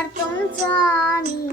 心中装你。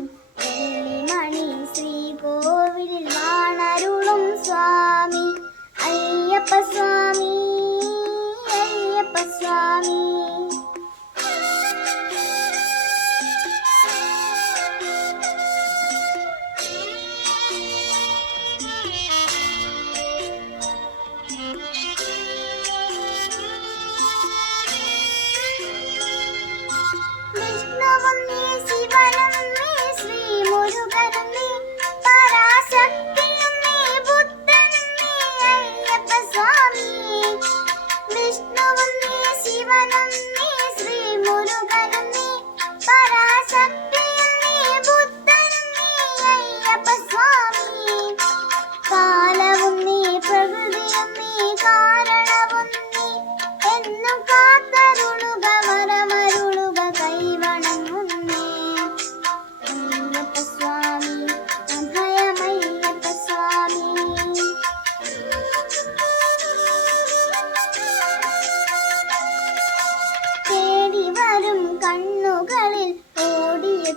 ജീവനം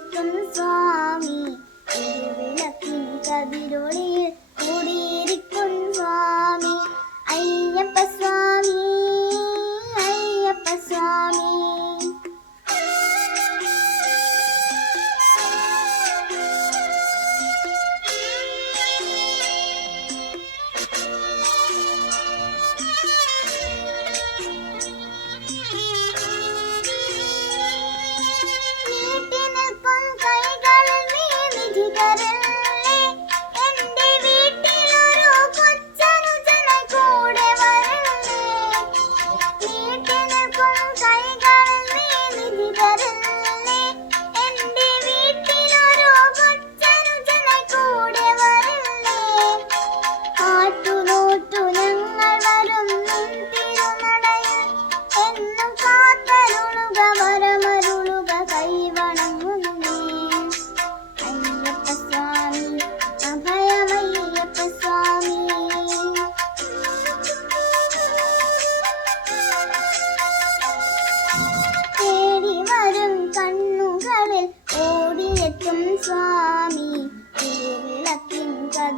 വിളക്കും സ്വാമി തിരുവിളക്കിൻ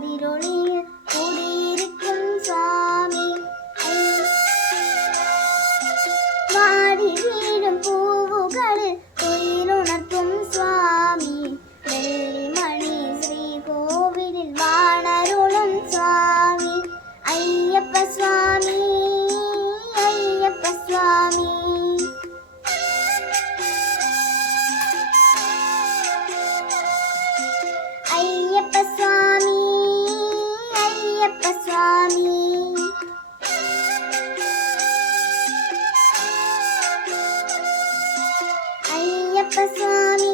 de അയ്യപ്പ സ്വാമി